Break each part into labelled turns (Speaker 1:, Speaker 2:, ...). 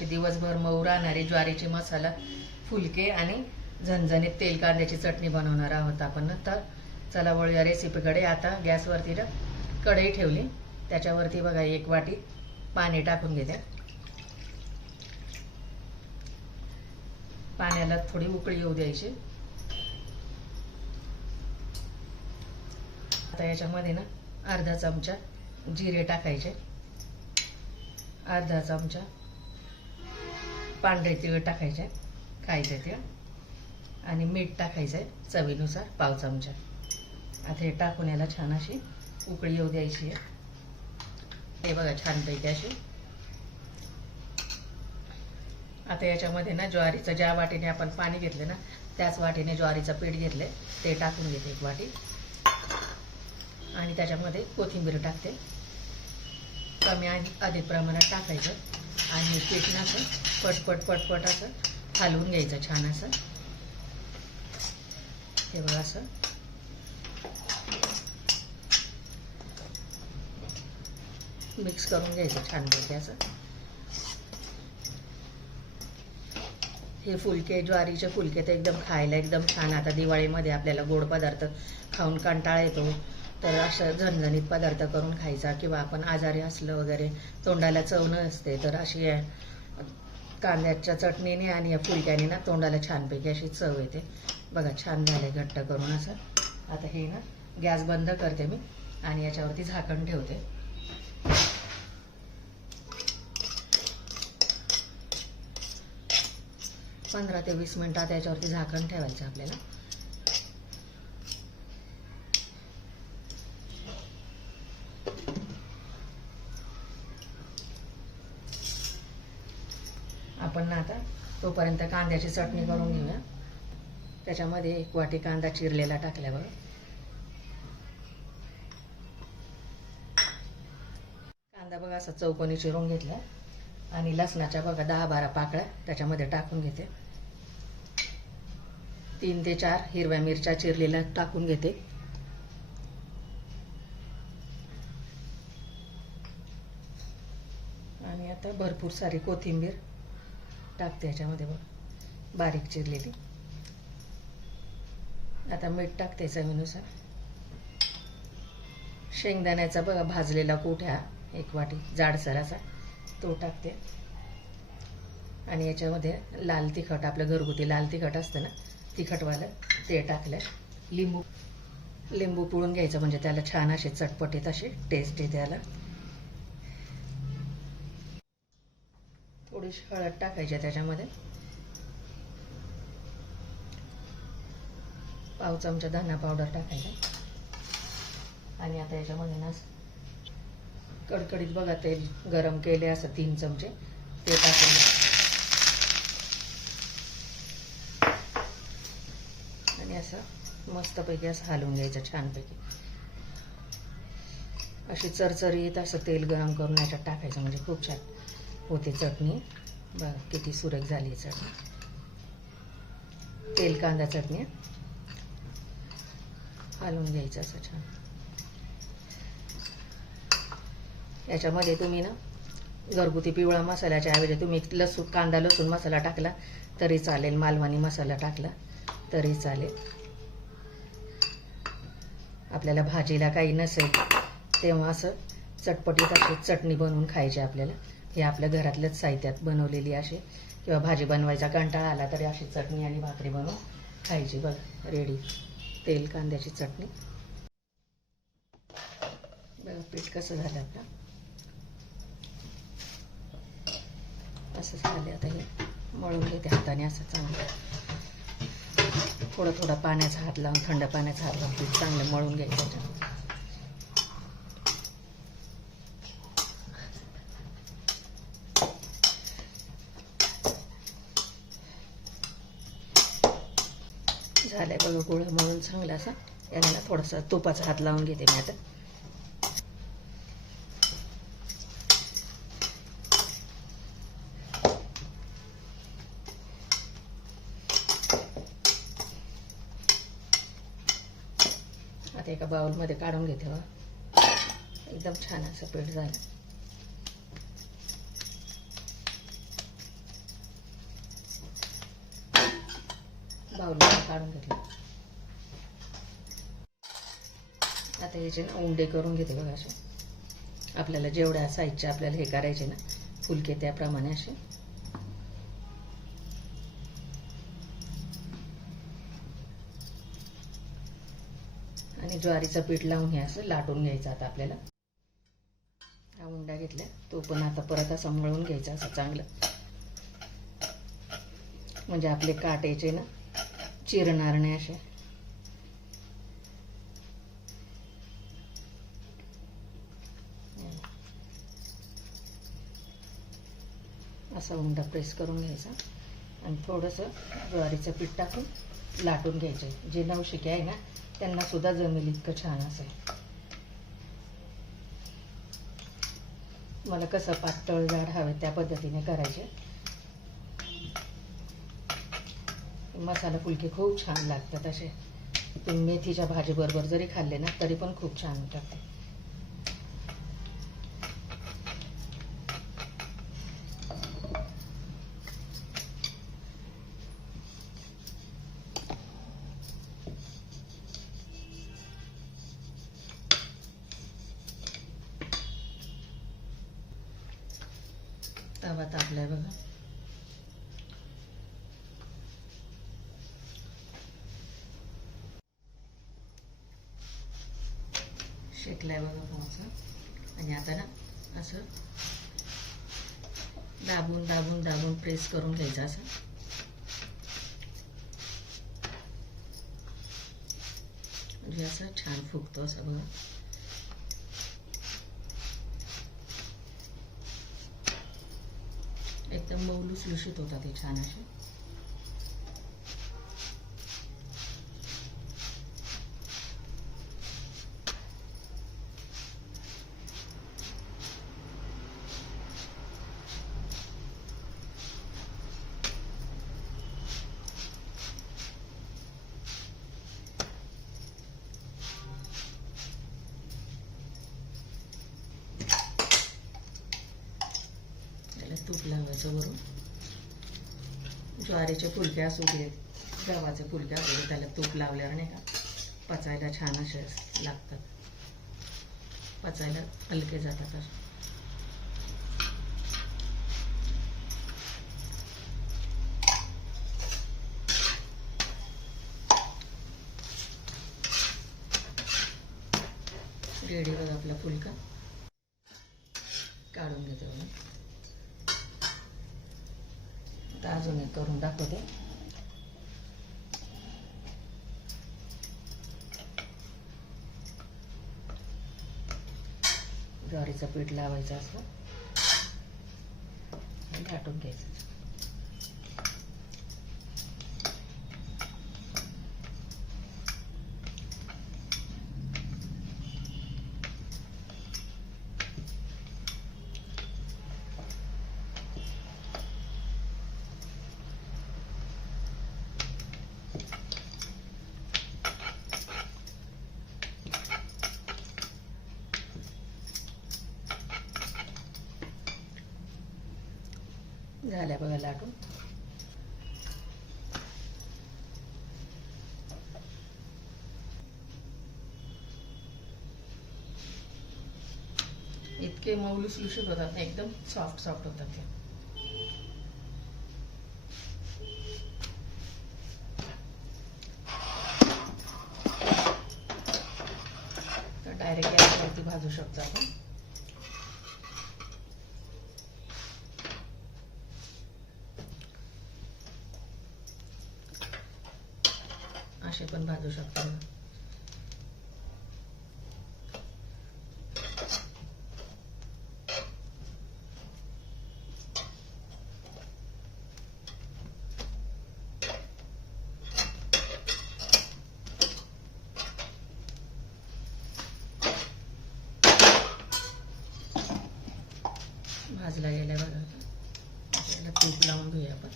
Speaker 1: अशी दिवसभर मऊ राहणारी ज्वारीची मसाला फुलके आणि झणझणीत तेल कांद्याची चटणी बनवणार आहोत आपण. तर चला वळूया रेसिपीकडे. आता गॅसवरती ना कढई ठेवली. त्याच्यावरती बघा एक वाटी पाणी टाकून घेते. पाण्याला थोडी उकळी येऊ द्यायची. आता याच्यामध्ये ना अर्धा चमचा जिरे टाकायचे. अर्धा चमचा पांढरे तिळ टाकायचे खायचे तीळ आणि मीठ टाकायचं आहे चवीनुसार पाव चमचा. आता हे टाकून याला छान अशी उकळी येऊ द्यायची आहे. हे बघा छानपैकी अशी. आता याच्यामध्ये ना ज्वारीचं ज्या वाटीने आपण पाणी घेतलं ना त्याच वाटीने ज्वारीचं पीठ घेतलं ते टाकून घेते एक वाटी. आणि त्याच्यामध्ये कोथिंबीर टाकते. कमी आणि अधिक प्रमाणात टाकायचं. आणि पीठ ना पटपट पटपट असं हलवून घ्यायचं छान असं. हे बघा असं. मिक्स करून घ्यायचं छानपैकी असं. हे फुलके ज्वारीचे फुलके तर एकदम खायला एकदम छान. आता दिवाळीमध्ये आपल्याला गोड पदार्थ खाऊन कंटाळा येतो. तर असं झणझणीत पदार्थ करून खायचा किंवा आपण आजारी असलं वगैरे तोंडाला चव नसते तर अशी कांद्याच्या चटणीने आणि या फुलक्याने ना तोंडाला छानपैकी अशी चव येते. बघा छान झाले घट्ट करून असं. आता हे ना गॅस बंद करते मी आणि याच्यावरती झाकण ठेवते. पंधरा ते वीस मिनिटात याच्यावरती झाकण ठेवायचं आपल्याला. आपण ना आता. तोपर्यंत कांद्याची चटणी करून घेऊया. त्याच्यामध्ये एक वाटी कांदा चिरलेला टाकल्यावर. कांदा बघा असा चौकोनी चिरून घेतला. आणि लसणाच्या बघा दहा बारा पाकळ्या त्याच्यामध्ये टाकून घेते. तीन ते चार हिरव्या मिरच्या चिरलेल्या टाकून घेते. आणि आता भरपूर सारी कोथिंबीर. टाकते याच्यामध्ये बघ. बारीक चिरलेली. आता मीठ टाकते चवीनुसार. शेंगदाण्याचा बघा भाजलेला कोठ्या एक वाटी जाडसराचा तो टाकते आणि याच्यामध्ये लाल तिखट आपलं घरगुती लाल तिखट असतं ना तिखटवालं ते टाकलं. लिंबू लिंबू पिळून घ्यायचं म्हणजे त्याला छान असे चटपटीत अशी टेस्ट येते त्याला थोडीशी हळद टाकायची त्याच्यामध्ये. पाव चमचा धना पावडर टाकायचा आणि आता याच्यामध्ये ना कडकडीत बघा तेल गरम केले असं तीन चमचे ते टाकून आणि असं मस्तपैकी असं हलवून घ्यायचं छानपैकी. अशी चरचरीत असं तेल गरम करून याच्यात टाकायचं म्हणजे खूप छान. होते चटणी. बघ किती सुरेख झाली चटणी. तेल कांदा चटणी. हलवून घ्यायचं असं छान. याच्यामध्ये तुम्ही ना घरगुती पिवळा मसाल्याच्या ऐवजी तुम्ही लसूण कांदा लसूण मसाला टाकला तरी चालेल. मालवणी मसाला टाकला तरी चालेल. आपल्याला भाजीला काही नसेल तेव्हा असं चटपटीत अशी चटणी बनवून खायची आपल्याला. हे आपल्या घरातल्याच साहित्यात बनवलेली अशी किंवा भाजी बनवायचा कंटाळा आला तरी अशी चटणी आणि भाकरी बनवून खायची बघ रेडी तेल कांद्याची चटणी. बघा पीठ कसं झालं आपलं असं झालं आता हे. मळून घेते हाताने असं चांगलं. थोडं थोडं पाण्याचा हात लावून थंड पाण्याचा हात लावून पीठ चांगलं मळून घ्यायचं. गोळा म्हणून चांगला असा यांना थोडासा तुपाचा हात लावून घेते मी आता. आता एका बाउलमध्ये काढून घेते वा एकदम छान असं पीठ झालं. बाऊलमध्ये काढून घेतलं. आता याचे ना उंडे करून घेते बघा असे. आपल्याला जेवढ्या साईजचे आपल्याला हे करायचे ना फुलके त्याप्रमाणे असे. आणि ज्वारीचं पीठ लावून हे असं लाटून घ्यायचं आता आपल्याला. हा उंडा घेतला तो पण आता परत असा मळून घ्यायचा असं चांगलं. म्हणजे आपले काटेचे ना चिरणार नाही असे. असा उंडा प्रेस करून घ्यायचा आणि थोडंसं ज्वारीचं पीठ टाकून लाटून घ्यायचं. जे नवशिके आहे ना त्यांना सुद्धा जमेल इतकं छान असेल मला कसं पातळ जाड हवे त्या पद्धतीने करायचे. मसाला फुलके खूप छान लागतात असे. तुम्ही मेथीच्या भाजीबरोबर जरी खाल्ले ना तरी पण खूप छान लागते शेकलाय बघा पावसा आणि आता ना असं दाबून दाबून दाबून प्रेस करून घ्यायचा असं. म्हणजे असं छान फुगतो असं बघा. एकदम मऊ लुसलुशीत होता ते छान असे त्याला तूप वरून ज्वारीचे फुलके असू देत गव्हाचे फुलके असू देत त्याला तूप लावल्यावर नाही का पचायला छान असे लागतात. पचायला हलके जातात असं. रेडी बघा आपला फुलका. काढून घेते तर अजून एक करून दाखवते. ज्वारीचं पीठ लावायचं असं आणि घ्यायचं. झाल्या बघा लाटून. इतके मऊ लुसलुशीत होतात ना एकदम सॉफ्ट सॉफ्ट होतात ते. तर डायरेक्ट गॅसवरती भाजू शकतो आपण असे पण भाजू शकतो. भाजला गेल्या बघा त्याला तूप लावून घेऊया आपण.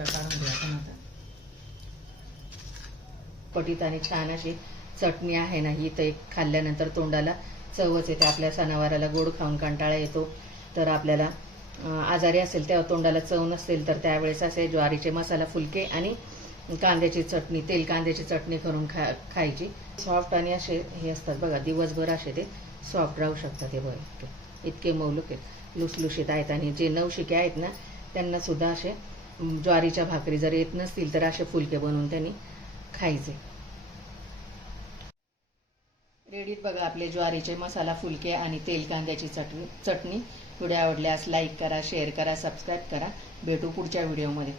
Speaker 1: आपण काढून घ्या पण आता पटीत आणि छान अशी चटणी आहे ना ही तर एक खाल्ल्यानंतर तोंडाला चवच येते. आपल्या सणावाराला गोड खाऊन कंटाळा येतो. तर आपल्याला आजारी असेल तेव्हा तोंडाला चव नसेल तर त्यावेळेस असे ज्वारीचे मसाला फुलके आणि कांद्याची चटणी तेल कांद्याची चटणी करून खा खायची. सॉफ्ट आणि असे हे असतात बघा दिवसभर असे ते सॉफ्ट राहू शकतात हे बघा. इतके मौलुक आहेत लुसलुशीत आहेत. आणि जे नवशिके आहेत ना त्यांना सुद्धा असे ज्वारीच्या भाकरी जर येत नसतील तर असे फुलके बनवून त्यांनी खायचे. रेडीत बघा आपले ज्वारीचे मसाला फुलके आणि तेल कांद्याची चटणी चटणी. व्हिडिओ आवडल्यास लाईक करा शेअर करा सबस्क्राईब करा. भेटू पुढच्या व्हिडिओमध्ये.